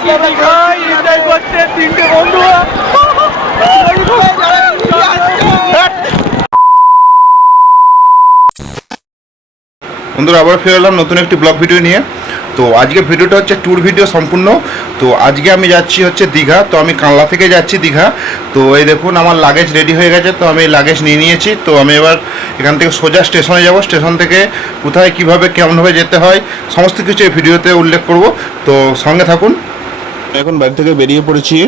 Enjoy করতে তিনটে বন্ধু। বন্ধুরা আবার ফিরে এলাম নতুন একটি ব্লগ ভিডিও নিয়ে। তো আজকে ভিডিওটা হচ্ছে ট্যুর ভিডিও সম্পূর্ণ। তো আজকে আমি যাচ্ছি হচ্ছে দীঘা। তো আমি কানলা থেকে যাচ্ছি দীঘা। তো এই দেখুন আমার লাগেজ রেডি হয়ে গেছে। তো আমি লাগেজ নিয়ে নিয়েছি। তো আমি এবার এখান থেকে সোজা স্টেশনে যাব। স্টেশন থেকে কোথায় কীভাবে কেমনভাবে যেতে হয় সমস্ত কিছু এই ভিডিওতে উল্লেখ করব। তো সঙ্গে থাকুন। এখন বাড়ি থেকে বেরিয়ে পড়েছি।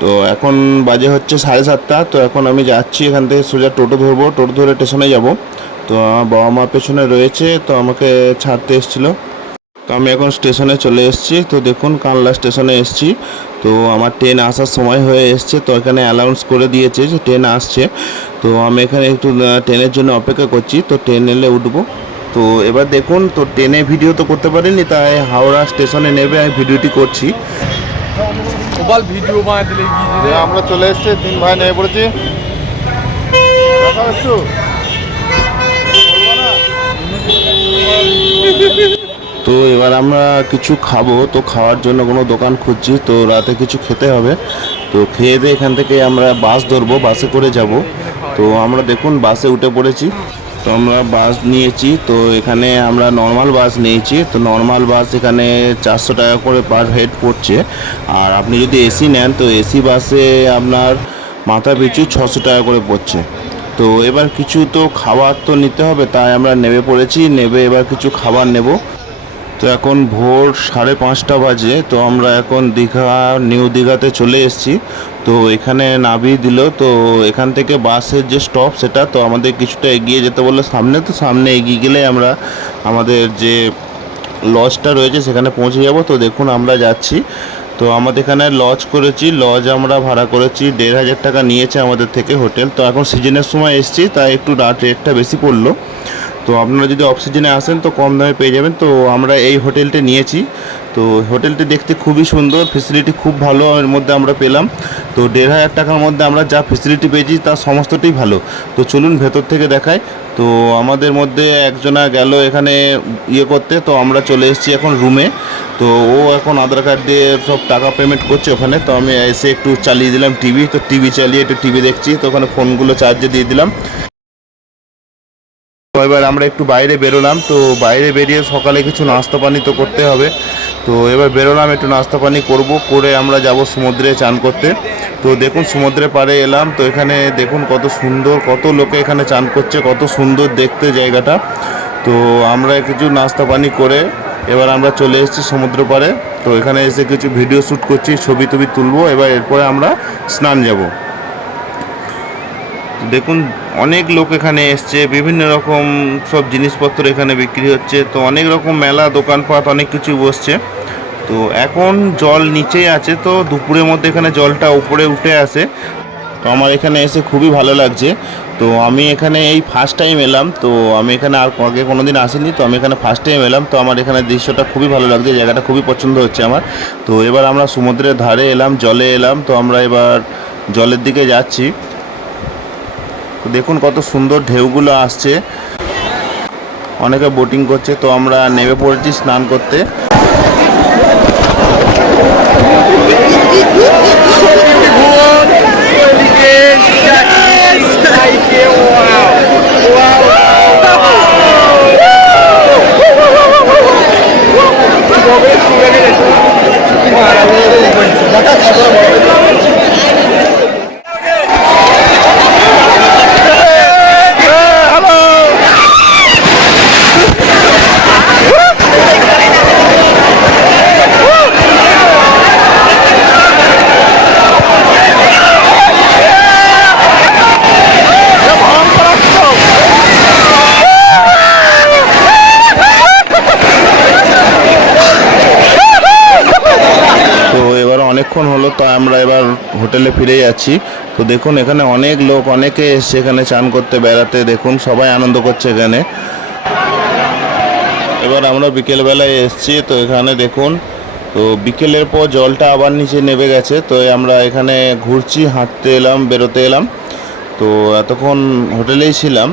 তো এখন বাজে হচ্ছে 7:30। তো এখন আমি যাচ্ছি এখান থেকে সোজা টোটো ধরবো। টোটো ধরে স্টেশনে যাব। তো আমার বাবা মা পেছনে রয়েছে, তো আমাকে ছাড়তে এসেছিলো। তো আমি এখন স্টেশনে চলে এসেছি। তো দেখুন কানলা স্টেশনে এসেছি। তো আমার ট্রেন আসার সময় হয়ে এসছে। তো এখানে অ্যানাউন্স করে দিয়েছে যে ট্রেন আসছে। তো আমি এখানে একটু ট্রেনের জন্য অপেক্ষা করছি। তো ট্রেন এলে উঠবো। তো এবার দেখুন, তো ট্রেনে ভিডিও তো করতে পারিনি, তাই হাওড়া স্টেশনে নেবে আমি ভিডিওটি করছি। ভিডিও বানাতে আমরা চলে এসেছি, 3 ভাই নেমে পড়েছি। তো এবার আমরা কিছু খাবো। তো খাওয়ার জন্য কোনো দোকান খুঁজছি। তো রাতে কিছু খেতে হবে। তো খেয়ে দিয়ে এখান থেকে আমরা বাস ধরবো, বাসে করে যাব। তো আমরা দেখুন বাসে উঠে পড়েছি। তো আমরা বাস নিয়েছি। তো এখানে আমরা নর্মাল বাস নিয়েছি। তো নর্মাল বাস এখানে 400 টাকা করে পার হেড পড়ছে। আর আপনি যদি এসি নেন তো এসি বাসে আপনার মাথা পিছু 600 টাকা করে পড়ছে। তো এবার কিছু তো খাবার তো নিতে হবে, তাই আমরা নেমে পড়েছি। নেমে এবার কিছু খাবার নেব। তো এখন ভোর 5:30 বাজে। তো আমরা এখন দীঘা নিউ দীঘাতে চলে এসেছি। তো এখানে নামিয়ে দিল। তো এখান থেকে বাসের যে স্টপ সেটা, তো আমাদের কিছুটা এগিয়ে যেতে বললো সামনে। তো সামনে এগিয়ে গেলে আমরা আমাদের যে লজটা রয়েছে সেখানে পৌঁছে যাব। তো দেখুন আমরা যাচ্ছি। তো আমাদের এখানে লজ করেছি। লজ আমরা ভাড়া করেছি 1,500 টাকা নিয়েছে আমাদের থেকে হোটেল। তো এখন সিজনের সময় এসেছি, তাই একটু রেটটা বেশি পড়লো। তো আপনারা যদি অফ সিজনে আসেন তো কম দামে পেয়ে যাবেন। তো আমরা এই হোটেলটা নিয়েছি। তো হোটেলটি দেখতে খুবই সুন্দর, ফেসিলিটি খুব ভালো এর মধ্যে আমরা পেলাম। তো 1,500 টাকার মধ্যে আমরা যা ফেসিলিটি পেয়েছি তার সমস্তটাই ভালো। তো চলুন ভেতর থেকে দেখাই। তো আমাদের মধ্যে একজনা গেল এখানে করতে। তো আমরা চলে এসেছি এখন রুমে। তো ও এখন আধার কার্ড দিয়ে সব টাকা পেমেন্ট করছে ওখানে। তো আমি এসে একটু চালিয়ে দিলাম টিভি। তো টিভি চালিয়ে একটু টিভি দেখছি। তো ওখানে ফোনগুলো চার্জে দিয়ে দিলাম। তো এবার আমরা একটু বাইরে বেরোলাম। তো বাইরে বেরিয়ে সকালে কিছু নাস্তা পানি তো করতে হবে। তো এবার বেরোলাম, একটু নাস্তা পানি করব, করে আমরা যাব সমুদ্রে চান করতে। তো দেখুন সমুদ্রের পাড়ে এলাম। তো এখানে দেখুন কত সুন্দর, কত লোকে এখানে চান করছে, কত সুন্দর দেখতে জায়গাটা। তো আমরা কিছু নাস্তা পানি করে এবার আমরা চলে এসেছি সমুদ্র পাড়ে। তো এখানে এসে কিছু ভিডিও শ্যুট করছি, ছবি টবি তুলবো। এবার এরপরে আমরা স্নান যাব। দেখুন অনেক লোক এখানে এসছে, বিভিন্ন রকম সব জিনিসপত্র এখানে বিক্রি হচ্ছে। তো অনেক রকম মেলা দোকানপাট অনেক কিছু বসছে। তো এখন জল নিচেই আছে। তো দুপুরের মধ্যে এখানে জলটা উপরে উঠে আসে। তো আমার এখানে এসে খুবই ভালো লাগছে। তো আমি এখানে এই ফার্স্ট টাইম এলাম। তো আমি এখানে আর আগে কোনো দিন আসিনি। তো আমি এখানে ফার্স্ট টাইম এলাম। তো আমার এখানে দৃশ্যটা খুবই ভালো লাগছে, জায়গাটা খুবই পছন্দ হচ্ছে আমার। তো এবার আমরা সমুদ্রের ধারে এলাম, জলে এলাম। তো আমরা এবার জলের দিকে যাচ্ছি। দেখুন কত সুন্দর ঢেউগুলো আসছে, অনেকে বোটিং করছে। তো আমরা নেমে পড়েছি স্নান করতে। অনেকক্ষণ হলো, তো আমরা এবার হোটেলে ফিরে যাচ্ছি। তো দেখুন এখানে অনেক লোক, অনেকে এসছে এখানে চান করতে, বেড়াতে। দেখুন সবাই আনন্দ করছে এখানে। এবার আমরা বিকেলবেলায় এসছি। তো এখানে দেখুন, তো বিকেলের পর জলটা আবার নিচে নেমে গেছে। তো আমরা এখানে ঘুরছি, হাঁটতে এলাম, বেরোতে এলাম। তো এতক্ষণ হোটেলেই ছিলাম।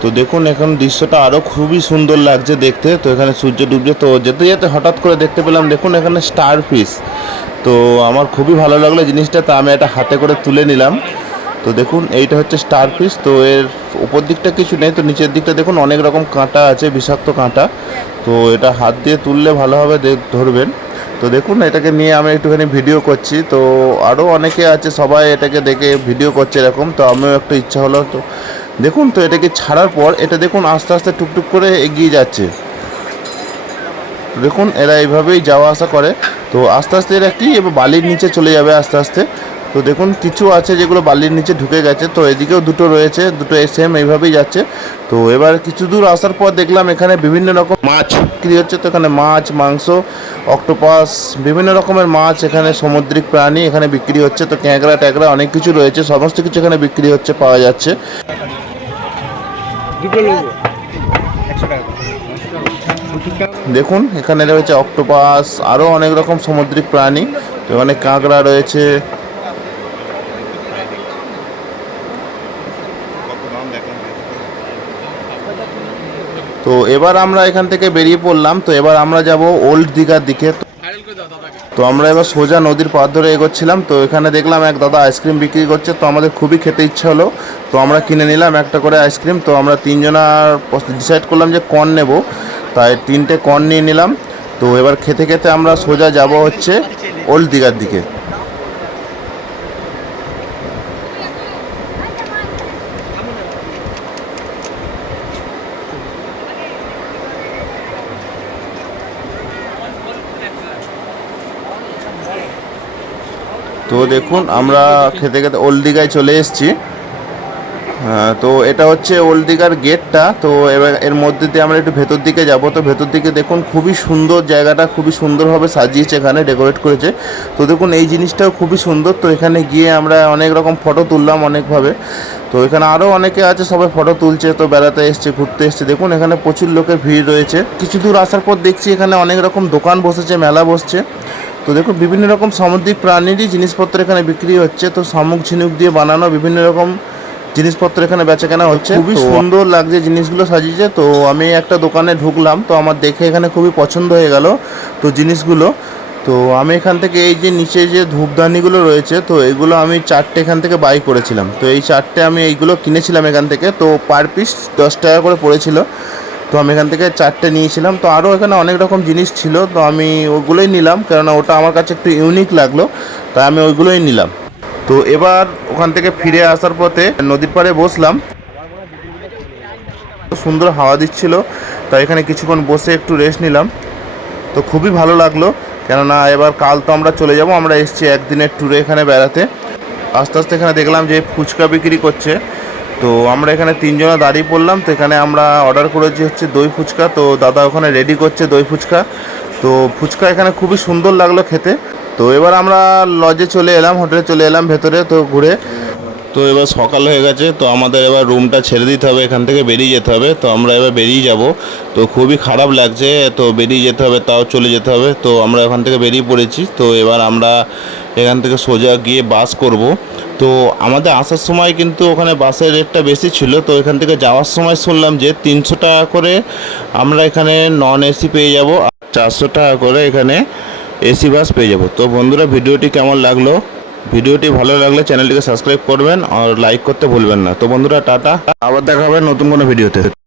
তো দেখুন এখন দৃশ্যটা আরও খুবই সুন্দর লাগছে দেখতে। তো এখানে সূর্য ডুবছে। তো যেতে যেতে হঠাৎ করে দেখতে পেলাম, দেখুন এখানে স্টার ফিশ। তো আমার খুবই ভালো লাগলো জিনিসটা, তো আমি এটা হাতে করে তুলে নিলাম। তো দেখুন এইটা হচ্ছে স্টার ফিশ। তো এর উপর দিকটা কিছু নেই, তো নিচের দিকটা দেখুন অনেক রকম কাঁটা আছে, বিষাক্ত কাঁটা। তো এটা হাত দিয়ে তুললে ভালোভাবে ধরবেন। তো দেখুন এটাকে নিয়ে আমি একটুখানি ভিডিও করছি। তো আরও অনেকে আছে, সবাই এটাকে দেখে ভিডিও করছে এরকম, তো আমিও একটু ইচ্ছা হলো। তো দেখুন, তো এটাকে ছাড়ার পর এটা দেখুন আস্তে আস্তে টুকটুক করে এগিয়ে যাচ্ছে। দেখুন এরা এইভাবেই যাওয়া আসা করে। তো আস্তে আস্তে এরা কি এবার বালির নিচে চলে যাবে আস্তে আস্তে। তো দেখুন কিছু আছে যেগুলো বালির নিচে ঢুকে গেছে, তো এদিকেও দুটো রয়েছে, দুটো সেম এইভাবেই যাচ্ছে। তো এবার কিছু দূর আসার পর দেখলাম এখানে বিভিন্ন রকম মাছ বিক্রি হচ্ছে। তো এখানে মাছ, মাংস, অক্টোপাস, বিভিন্ন রকমের মাছ, এখানে সামুদ্রিক প্রাণী এখানে বিক্রি হচ্ছে। তো ক্যাংড়া ট্যাংরা অনেক কিছু রয়েছে, সমস্ত কিছু এখানে বিক্রি হচ্ছে, পাওয়া যাচ্ছে। দেখুন এখানে রয়েছে অক্টোপাস, আরও অনেক রকম সামুদ্রিক প্রাণী। তো অনেক কাঁকড়া রয়েছে। তো এবার আমরা এখান থেকে বেরিয়ে পড়লাম। তো এবার আমরা যাব ওল্ড দীঘার দিকে। তো আমরা এবার সোজা নদীর পাড় ধরে এগোচ্ছিলাম। তো এখানে দেখলাম এক দাদা আইসক্রিম বিক্রি করছে, তো আমাদের খুবই খেতে ইচ্ছা হলো। তো আমরা কিনে নিলাম একটা করে আইসক্রিম। তো আমরা তিনজনার ডিসাইড করলাম যে কর্ন নেব, তাই 3টে কর্ন নিয়ে নিলাম। তো এবার খেতে খেতে আমরা সোজা যাব হচ্ছে ওল্ড দীঘার দিকে। তো দেখুন আমরা খেতে খেতে ওল্ড দীঘায় চলে এসেছি। তো এটা হচ্ছে ওল্ড দীঘার গেটটা। তো এবার এর মধ্যে দিয়ে আমরা একটু ভেতর দিকে যাব। তো ভেতর দিকে দেখুন খুবই সুন্দর জায়গাটা, খুবই সুন্দরভাবে সাজিয়েছে, এখানে ডেকোরেট করেছে। তো দেখুন এই জিনিসটাও খুবই সুন্দর। তো এখানে গিয়ে আমরা অনেক রকম ফটো তুললাম অনেকভাবে। তো এখানে আরও অনেকে আছে, সবাই ফটো তুলছে, তো বেড়াতে এসছে, ঘুরতে এসছে। দেখুন এখানে প্রচুর লোকের ভিড় রয়েছে। কিছু দূর আসার পর দেখছি এখানে অনেক রকম দোকান বসেছে, মেলা বসছে। তো দেখুন বিভিন্ন রকম সামুদ্রিক প্রাণীরই জিনিসপত্র এখানে বিক্রি হচ্ছে। তো শামুক ঝিনুক দিয়ে বানানো বিভিন্ন রকম জিনিসপত্র এখানে বেচা কেনা হচ্ছে। খুবই সুন্দর লাগছে জিনিসগুলো সাজিয়েছে। তো আমি একটা দোকানে ঢুকলাম, তো আমার দেখে এখানে খুবই পছন্দ হয়ে গেল তো জিনিসগুলো। তো আমি এখান থেকে এই যে নিচে যে ধূপদানিগুলো রয়েছে, তো এগুলো আমি 4টে এখান থেকে বাই করেছিলাম। তো এই 4টে আমি এইগুলো কিনেছিলাম এখান থেকে। তো পার পিস 10 টাকা করে পড়েছিল। তো আমি এখান থেকে 4টে নিয়েছিলাম। তো আরও এখানে অনেক রকম জিনিস ছিল, তো আমি ওগুলোই নিলাম, কেননা ওটা আমার কাছে একটু ইউনিক লাগলো, তাই আমি ওইগুলোই নিলাম। তো এবার ওখান থেকে ফিরে আসার পথে নদীর পাড়ে বসলাম। সুন্দর হাওয়া দিচ্ছিল, তাই এখানে কিছুক্ষণ বসে একটু রেস্ট নিলাম। তো খুবই ভালো লাগলো, কেননা এবার কাল তো আমরা চলে যাব। আমরা এসেছি একদিনের ট্যুরে এখানে বেড়াতে। আস্তে আস্তে এখানে দেখলাম যে ফুচকা বিক্রি করছে। তো আমরা এখানে 3জনা দাঁড়িয়ে পড়লাম। তো এখানে আমরা অর্ডার করেছি হচ্ছে দই ফুচকা। তো দাদা ওখানে রেডি করছে দই ফুচকা। তো ফুচকা এখানে খুবই সুন্দর লাগলো খেতে। তো এবার আমরা লজে চলে এলাম, হোটেলে চলে এলাম ভেতরে, তো ঘুরে। তো এবার সকাল হয়ে গেছে, তো আমাদের এবার রুমটা ছেড়ে দিতে হবে, এখান থেকে বেরিয়ে যেতে হবে। তো আমরা এবার বেরিয়ে যাব। তো খুবই খারাপ লাগছে, তো বেরিয়ে যেতে হবে, তাও চলে যেতে হবে। তো আমরা এখান থেকে বেরিয়ে পড়েছি। তো এবার আমরা এখান থেকে সোজা গিয়ে বাস করব। তো আমাদের আসার সময় কিন্তু ওখানে বাসের রেটটা বেশি ছিল। তো এখান থেকে যাওয়ার সময় শুনলাম যে 300 টাকা করে আমরা এখানে নন এসি পেয়ে যাব, 400 টাকা করে এখানে এসি বাস পেয়ে যাব। তো বন্ধুরা ভিডিওটি কেমন লাগলো? ভিডিওটি ভালো লাগলে চ্যানেলটিকে সাবস্ক্রাইব করবেন আর লাইক করতে ভুলবেন না। তো বন্ধুরা টাটা, আবার দেখা হবে নতুন কোনো ভিডিওতে।